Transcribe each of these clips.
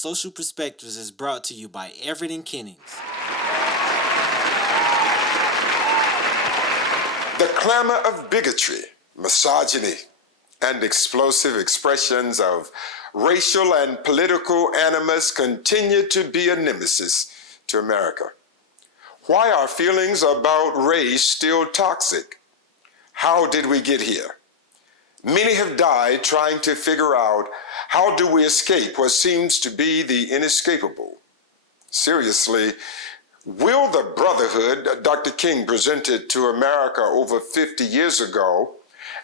Social Perspectives is brought to you by Everett and Kennings. The clamor of bigotry, misogyny, and explosive expressions of racial and political animus continue to be a nemesis to America. Why are feelings about race still toxic? How did we get here? Many have died trying to figure out how do we escape what seems to be the inescapable. Seriously, will the brotherhood Dr. King presented to America over 50 years ago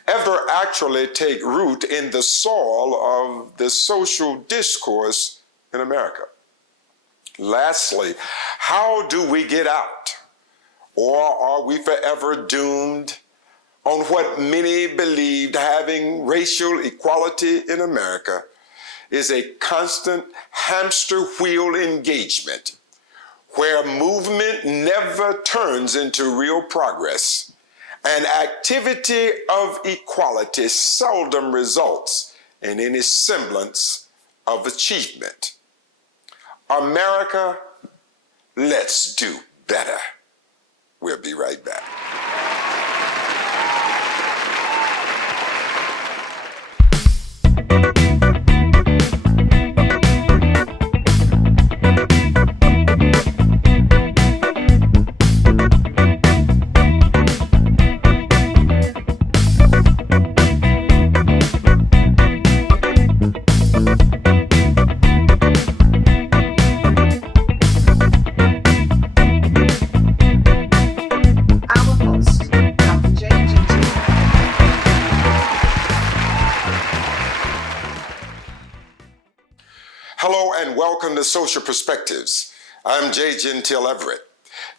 ever actually take root in the soil of the social discourse in America? Lastly, how do we get out? Or are we forever doomed on what many believed having racial equality in America is a constant hamster wheel engagement where movement never turns into real progress and activity of equality seldom results in any semblance of achievement? America, let's do better. We'll be right back. Hello and welcome to Social Perspectives. I'm J. Gentile Everett.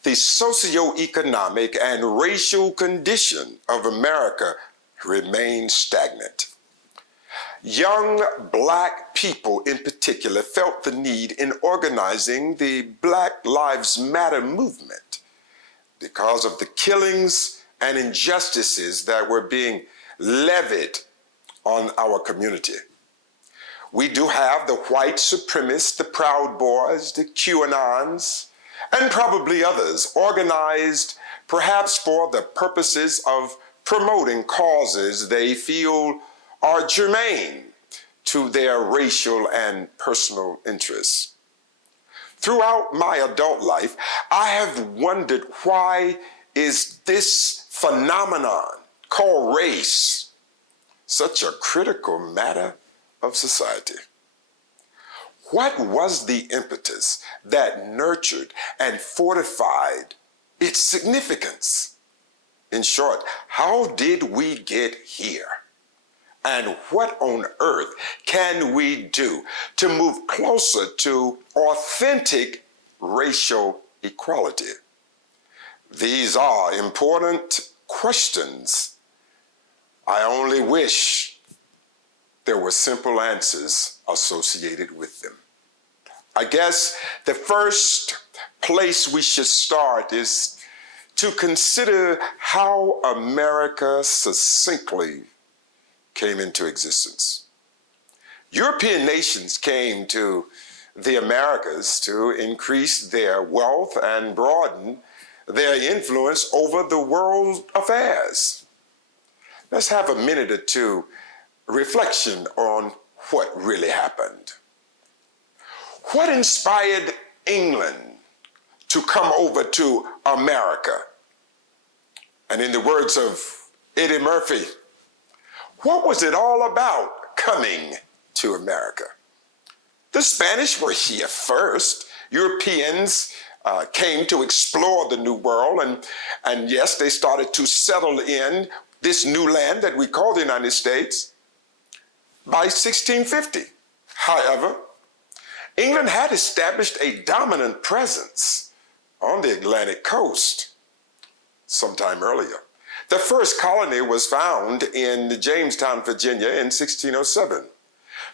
The socioeconomic and racial condition of America remains stagnant. Young Black people in particular felt the need in organizing the Black Lives Matter movement because of the killings and injustices that were being levied on our community. We do have the white supremacists, the Proud Boys, the QAnons, and probably others organized perhaps for the purposes of promoting causes they feel are germane to their racial and personal interests. Throughout my adult life, I have wondered, why is this phenomenon called race such a critical matter of society? What was the impetus that nurtured and fortified its significance? In short, how did we get here? And what on earth can we do to move closer to authentic racial equality? These are important questions. I only wish there were simple answers associated with them. I guess the first place we should start is to consider how America succinctly came into existence. European nations came to the Americas to increase their wealth and broaden their influence over the world affairs. Let's have a minute or two reflection on what really happened. What inspired England to come over to America? And in the words of Eddie Murphy, what was it all about coming to America? The Spanish were here first. Europeans came to explore the New World, and yes, they started to settle in this new land that we call the United States by 1650. However, England had established a dominant presence on the Atlantic coast sometime earlier. The first colony was found in Jamestown, Virginia in 1607.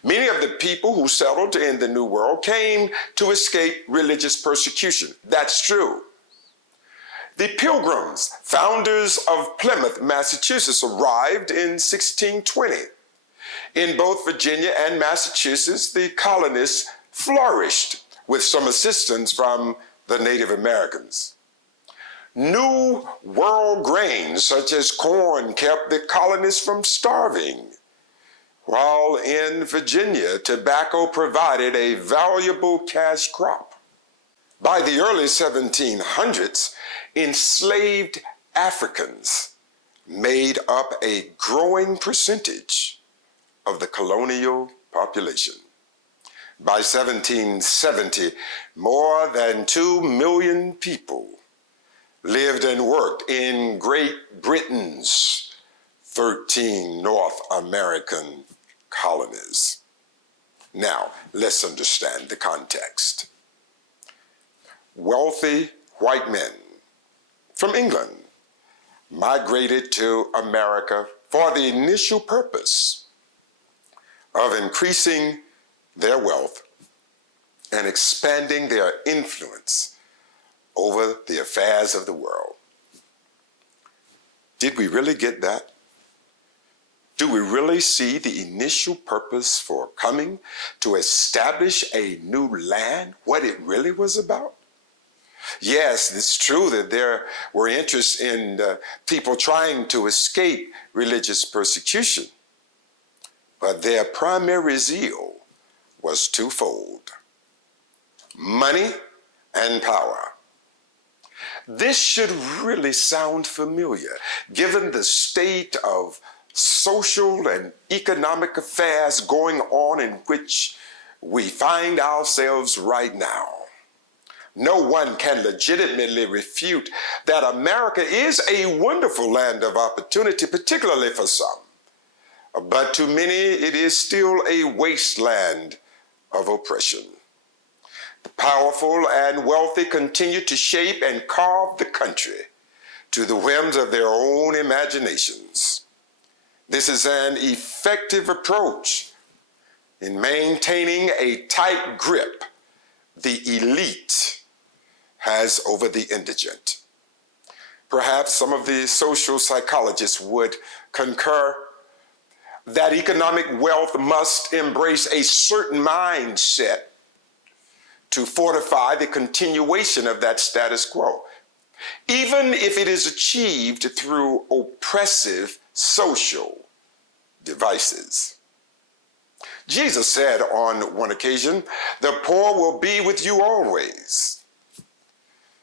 Many of the people who settled in the New World came to escape religious persecution. That's true. The Pilgrims, founders of Plymouth, Massachusetts, arrived in 1620. In both Virginia and Massachusetts, the colonists flourished with some assistance from the Native Americans. New world grains such as corn kept the colonists from starving, while in Virginia, tobacco provided a valuable cash crop. By the early 1700s, enslaved Africans made up a growing percentage of the colonial population. By 1770, more than 2 million people lived and worked in Great Britain's 13 North American colonies. Now, let's understand the context. Wealthy white men from England migrated to America for the initial purpose of increasing their wealth and expanding their influence over the affairs of the world. Did we really get that? Do we really see the initial purpose for coming to establish a new land, what it really was about? Yes, it's true that there were interests in people trying to escape religious persecution, but their primary zeal was twofold: money and power. This should really sound familiar, given the state of social and economic affairs going on in which we find ourselves right now. No one can legitimately refute that America is a wonderful land of opportunity, particularly for some. But to many, it is still a wasteland of oppression. The powerful and wealthy continue to shape and carve the country to the whims of their own imaginations. This is an effective approach in maintaining a tight grip the elite has over the indigent. Perhaps some of the social psychologists would concur that economic wealth must embrace a certain mindset to fortify the continuation of that status quo, even if it is achieved through oppressive social devices. Jesus said on one occasion, "The poor will be with you always."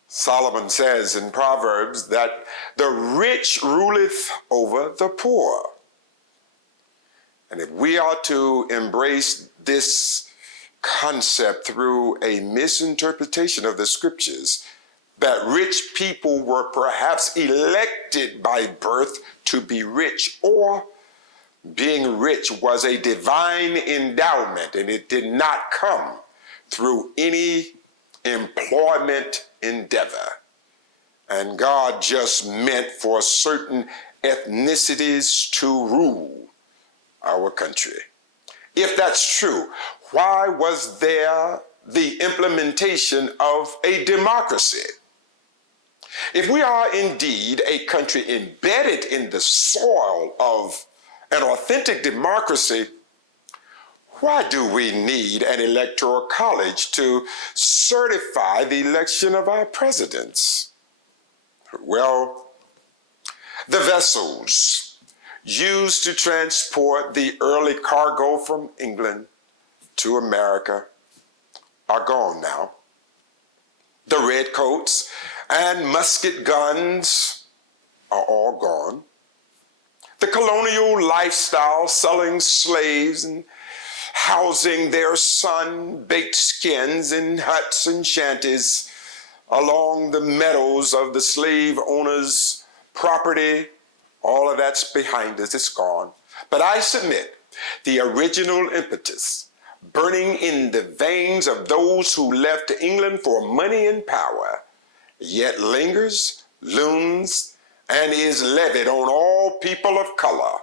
Solomon says in Proverbs that the rich ruleth over the poor. And if we are to embrace this concept through a misinterpretation of the scriptures, that rich people were perhaps elected by birth to be rich, or being rich was a divine endowment and it did not come through any employment endeavor, and God just meant for certain ethnicities to rule our country. If that's true, why was there the implementation of a democracy? If we are indeed a country embedded in the soil of an authentic democracy, why do we need an electoral college to certify the election of our presidents? Well, the vessels used to transport the early cargo from England to America are gone now. The redcoats and musket guns are all gone. The colonial lifestyle, selling slaves and housing their sun-baked skins in huts and shanties along the meadows of the slave owners' property, all of that's behind us, it's gone. But I submit the original impetus burning in the veins of those who left England for money and power yet lingers, looms, and is levied on all people of color,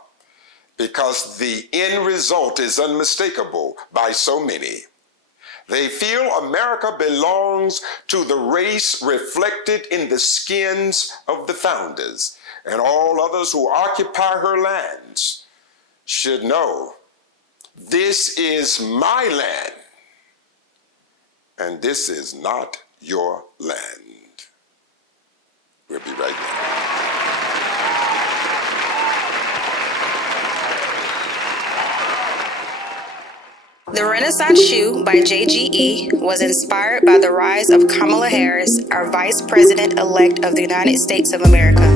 because the end result is unmistakable by so many. They feel America belongs to the race reflected in the skins of the founders, and all others who occupy her lands should know this is my land and this is not your land. We'll be right back. The Renaissance Shoe by JGE was inspired by the rise of Kamala Harris, our Vice President-elect of the United States of America.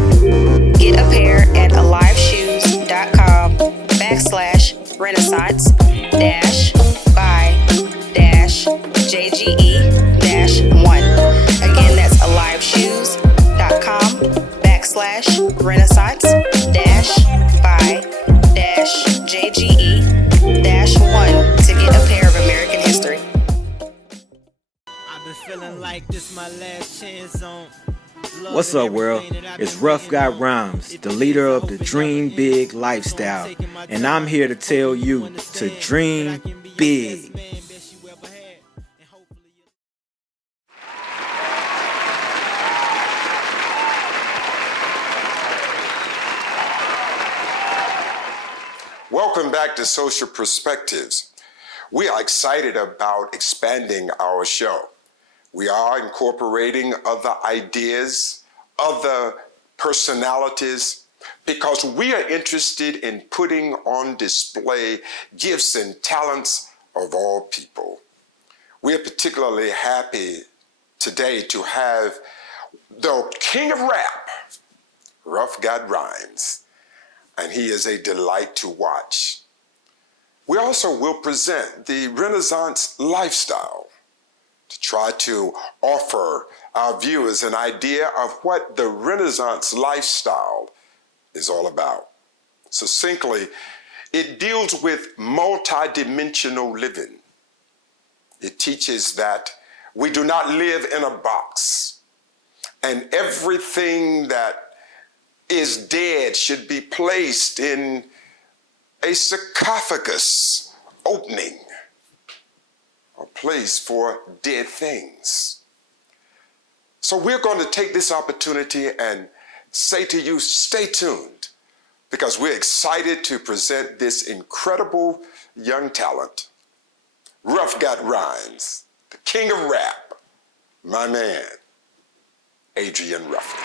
Get a pair at aliveshoes.com/renaissance-by-JGE-1. Again, that's aliveshoes.com/renaissance-by-JGE-1 to get a pair of American history. I've been feeling like this my last chance on. What's up, world? It's Rough Guy Rhymes, the leader of the Dream Big lifestyle, and I'm here to tell you to dream big. Welcome back to Social Perspectives. We are excited about expanding our show. We are incorporating other ideas, other personalities, because we are interested in putting on display gifts and talents of all people. We are particularly happy today to have the king of rap, Rough Guy Rhymes, and he is a delight to watch. We also will present the Renaissance lifestyle, to try to offer our viewers an idea of what the Renaissance lifestyle is all about. Succinctly, it deals with multidimensional living. It teaches that we do not live in a box, and everything that is dead should be placed in a sarcophagus opening, a place for dead things. So we're going to take this opportunity and say to you, stay tuned, because we're excited to present this incredible young talent, Rough Guy Rhymes, the king of rap, my man, Adrian Ruffin.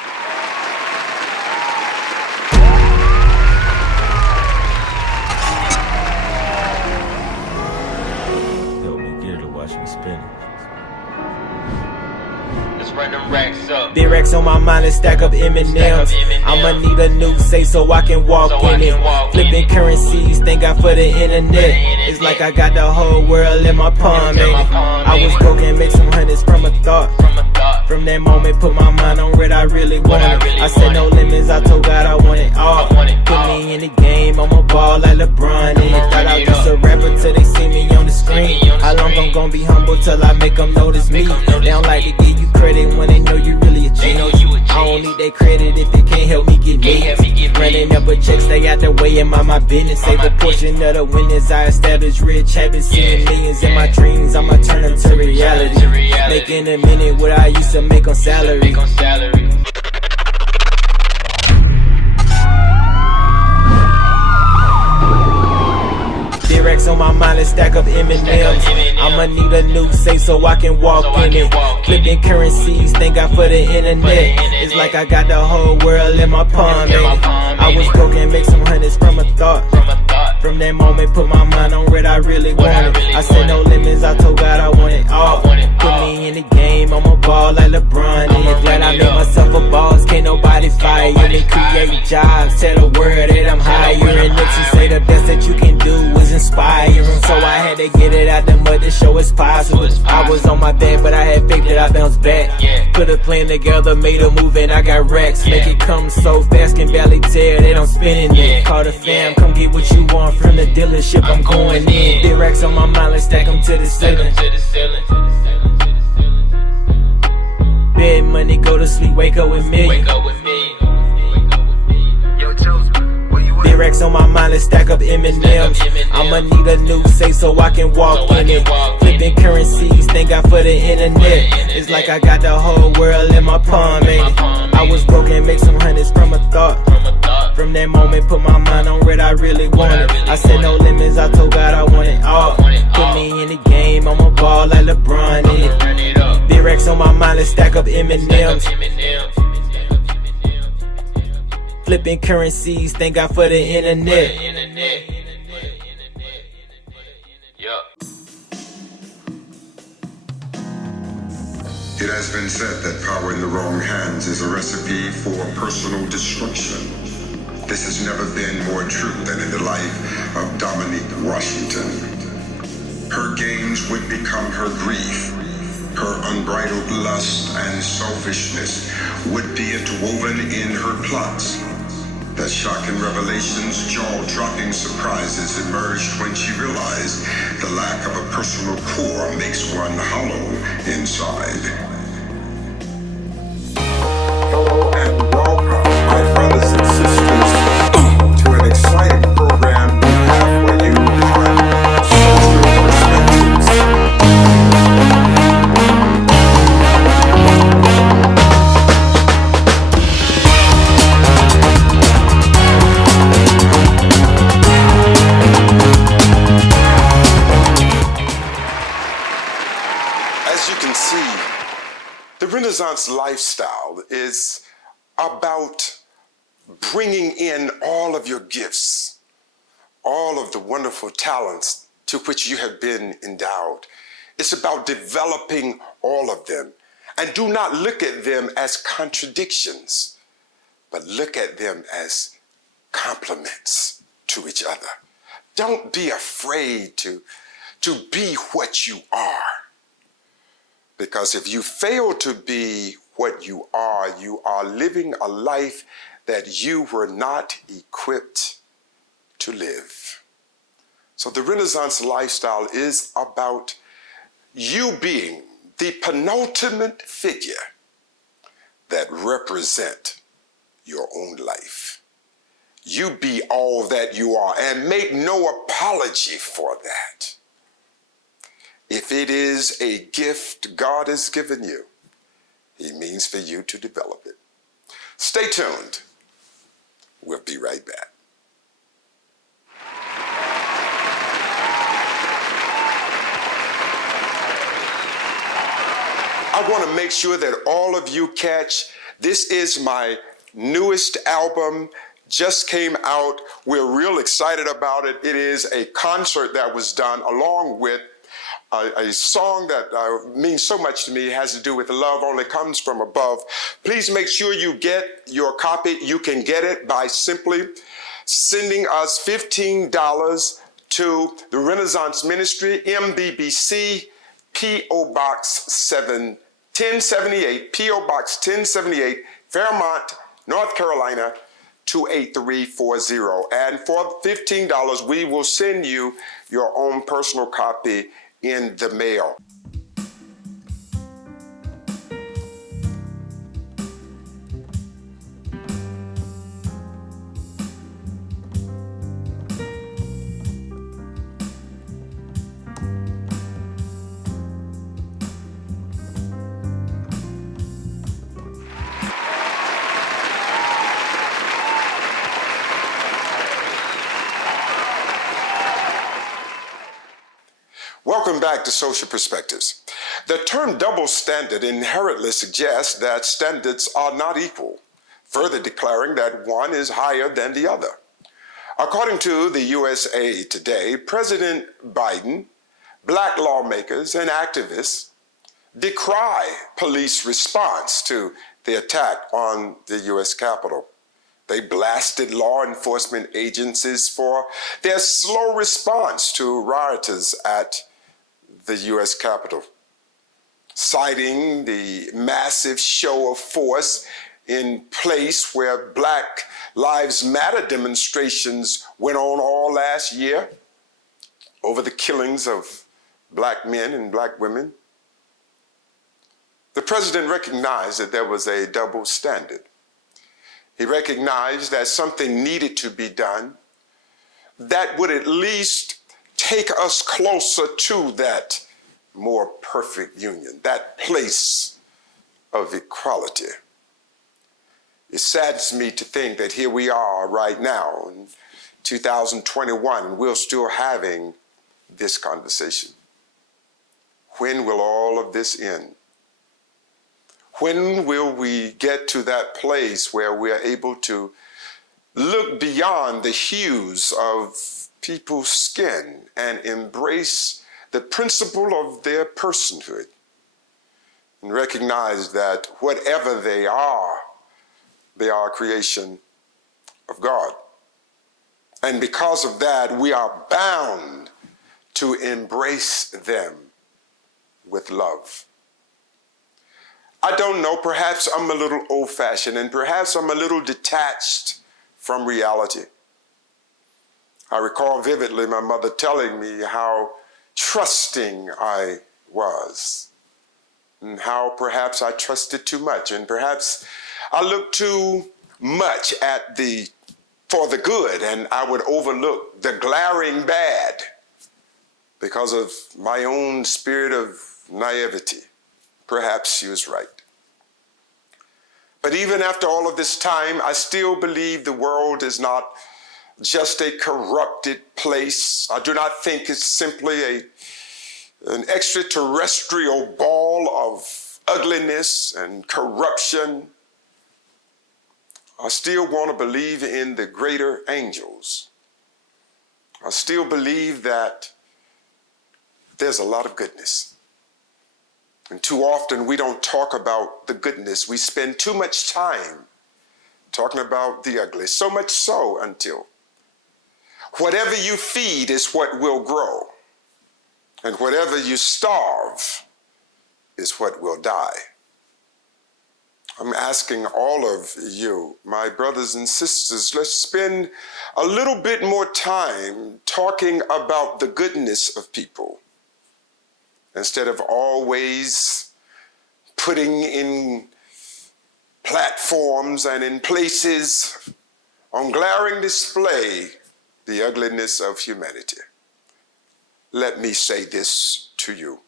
Big racks on my mind and stack up M&Ms. I'ma need a new safe so I can walk in it. Flipping currencies, thank God for the internet. It's like I got the whole world in my palm, baby. I was broke and make some hundreds from a thought. From that moment, put my mind on what I really wanted. I said no limits, I told God I want it all. Put me in the game, I'ma ball like LeBron. And thought I was just a rapper till they see me on the screen. How long I'm gonna be humble till I make them notice me? They don't like to give you credit when they know you really a genius. I don't need that credit if it can't help me get me. Running up a check, stay out the way and mind my business. Save a portion of the winnings, I establish rich habits. Seeing millions in my dreams, I'ma turn them to reality. Making a minute what I used to make on salary. Big racks on my mind and stack up M&Ms. I'ma need a new safe so I can walk in it. Flipping currencies, thank God for the internet. It's like I got the whole world in my palm, baby. I was broke and make some hundreds from a thought. From that moment, put my mind on what I really wanted. I said no limits, I told God I want it all. Put me in the game, I'ma ball like LeBron. And glad I made myself a boss, can't nobody fire me. Create jobs, tell the world that I'm hiring. Nipsey say the best that you can do is inspiring. So I had to get it out the mud to show it's possible. I was on my bed, but I had faith that I bounced back. Put a plan together, made a move, and I got racks. Make it come so fast, can barely tell, they don't spin it. Call the fam, come get what you want from the dealership, I'm going in. Big racks on my mind, let's stack them to the ceiling. Bed money, go to sleep, wake up with me. Big racks on my mind, let's stack up M&Ms. I'ma need a new safe so I can walk in it. Flipping currencies, thank God for the internet. It's like I got the whole world in my palm, baby. I was broke and make some hundreds from a thought. From that moment, put my mind on what I really wanted. I said no limits, I told God I want it all. Put me in the game, I'ma ball like LeBron. And D-Rex on my mind, let's stack up M&M's. Flipping currencies, thank God for the internet. It has been said that power in the wrong hands is a recipe for personal destruction. This has never been more true than in the life of Dominique Washington. Her gains would become her grief. Her unbridled lust and selfishness would be interwoven in her plots. The shocking revelations, jaw-dropping surprises emerged when she realized the lack of a personal core makes one hollow inside. Hello and welcome, my brothers and sisters, to an exciting program we have for you on Social Perspectives. As you can see, the Renaissance lifestyle is about bringing in all of your gifts, all of the wonderful talents to which you have been endowed. It's about developing all of them. And do not look at them as contradictions, but look at them as complements to each other. Don't be afraid to be what you are. Because if you fail to be what you are living a life that you were not equipped to live. So the Renaissance lifestyle is about you being the penultimate figure that represent your own life. You be all that you are and make no apology for that. If it is a gift God has given you, He means for you to develop it. Stay tuned. We'll be right back. I want to make sure that all of you catch, this is my newest album, just came out. We're real excited about it. It is a concert that was done along with a song that means so much to me. It has to do with love only comes from above. Please make sure you get your copy. You can get it by simply sending us $15 to the Renaissance Ministry, MBBC, P.O. Box 1078, P.O. Box 1078, Fairmont, North Carolina, 28340. And for $15, we will send you your own personal copy in the mail. Welcome back to Social Perspectives. The term double standard inherently suggests that standards are not equal, further declaring that one is higher than the other. According to the USA Today, President Biden, black lawmakers and activists decry police response to the attack on the U.S. Capitol. They blasted law enforcement agencies for their slow response to rioters at the U.S. Capitol, citing the massive show of force in place where Black Lives Matter demonstrations went on all last year over the killings of black men and black women. The president recognized that there was a double standard. He recognized that something needed to be done that would at least take us closer to that more perfect union, that place of equality. It saddens me to think that here we are right now in 2021, and we're still having this conversation. When will all of this end? When will we get to that place where we are able to look beyond the hues of people's skin and embrace the principle of their personhood and recognize that whatever they are a creation of God. And because of that, we are bound to embrace them with love. I don't know, perhaps I'm a little old-fashioned and perhaps I'm a little detached from reality. I recall vividly my mother telling me how trusting I was and how perhaps I trusted too much and perhaps I looked too much at for the good and I would overlook the glaring bad because of my own spirit of naivety. Perhaps she was right. But even after all of this time, I still believe the world is not just a corrupted place. I do not think it's simply an extraterrestrial ball of ugliness and corruption. I still want to believe in the greater angels. I still believe that there's a lot of goodness. And too often we don't talk about the goodness. We spend too much time talking about the ugly, so much so until whatever you feed is what will grow, and whatever you starve is what will die. I'm asking all of you, my brothers and sisters, let's spend a little bit more time talking about the goodness of people instead of always putting in platforms and in places on glaring display the ugliness of humanity. Let me say this to you.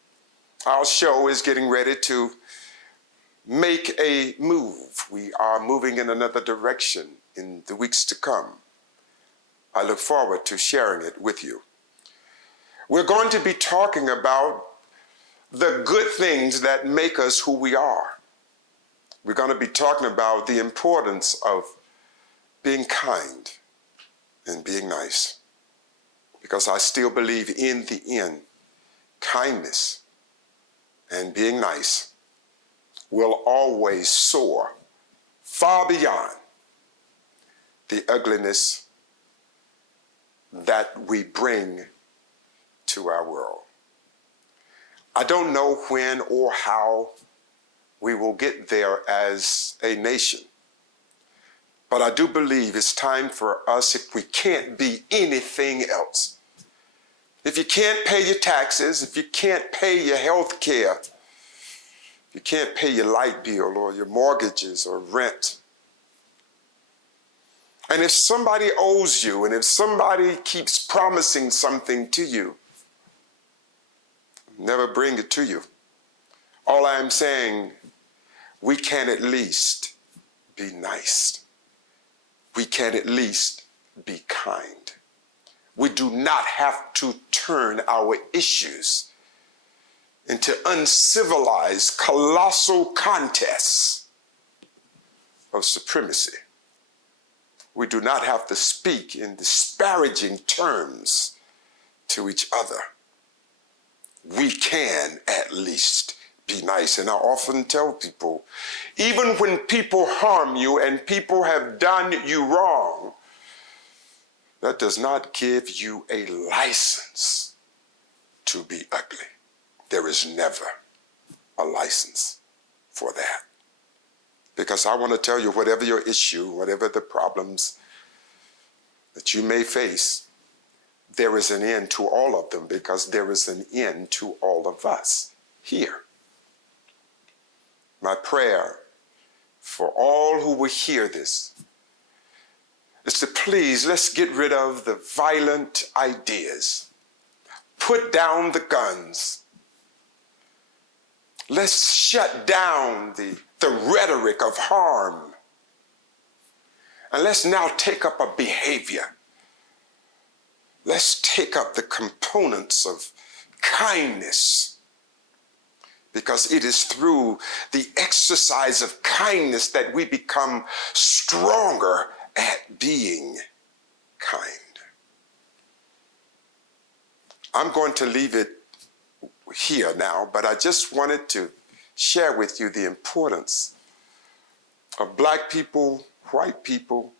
Our show is getting ready to make a move. We are moving in another direction in the weeks to come. I look forward to sharing it with you. We're going to be talking about the good things that make us who we are. We're going to be talking about the importance of being kind and being nice. Because I still believe in the end, kindness and being nice will always soar far beyond the ugliness that we bring to our world. I don't know when or how we will get there as a nation, but I do believe it's time for us, if we can't be anything else, if you can't pay your taxes, if you can't pay your health care, if you can't pay your light bill or your mortgages or rent, and if somebody owes you and if somebody keeps promising something to you, never bring it to you. All I'm saying, we can at least be nice. We can at least be kind. We do not have to turn our issues into uncivilized, colossal contests of supremacy. We do not have to speak in disparaging terms to each other. We can at least be nice. And I often tell people, even when people harm you and people have done you wrong, that does not give you a license to be ugly. There is never a license for that. Because I want to tell you, whatever your issue, whatever the problems that you may face, there is an end to all of them, because there is an end to all of us here. My prayer for all who will hear this is to please, let's get rid of the violent ideas. Put down the guns. Let's shut down the rhetoric of harm. And let's now take up a behavior. Let's take up the components of kindness, because it is through the exercise of kindness that we become stronger at being kind. I'm going to leave it here now, but I just wanted to share with you the importance of Black people, white people,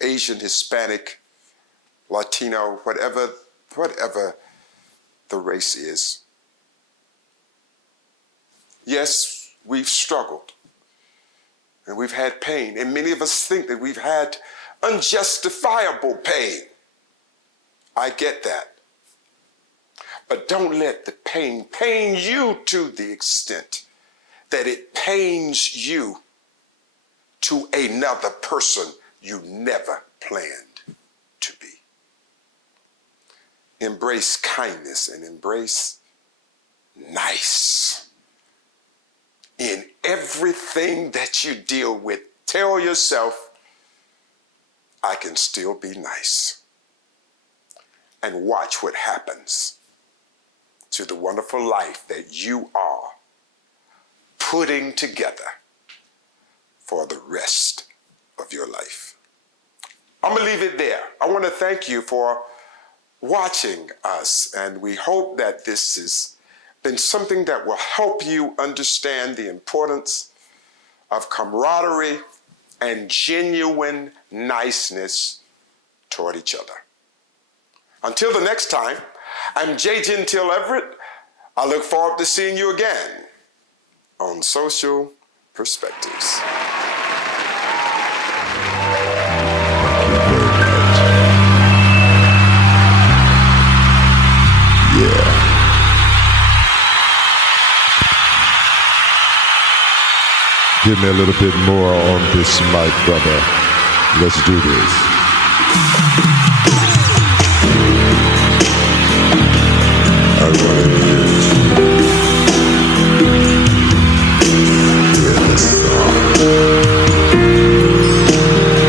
Asian, Hispanic, Latino, whatever the race is. Yes, we've struggled and we've had pain, and many of us think that we've had unjustifiable pain. I get that. But don't let the pain pain you to the extent that it pains you to another person you never planned to be. Embrace kindness and embrace nice. In everything that you deal with, tell yourself, I can still be nice. And watch what happens to the wonderful life that you are putting together for the rest of your life. I'm going to leave it there. I want to thank you for watching us, and we hope that this has been something that will help you understand the importance of camaraderie and genuine niceness toward each other. Until the next time, I'm J. Gentile Everett. I look forward to seeing you again on Social Perspectives. Give me a little bit more on this mic, brother. Let's do this. I run it here. Yeah, let's start.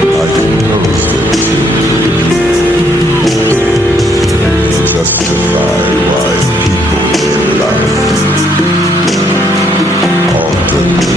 I can notice that justified by people in life. All the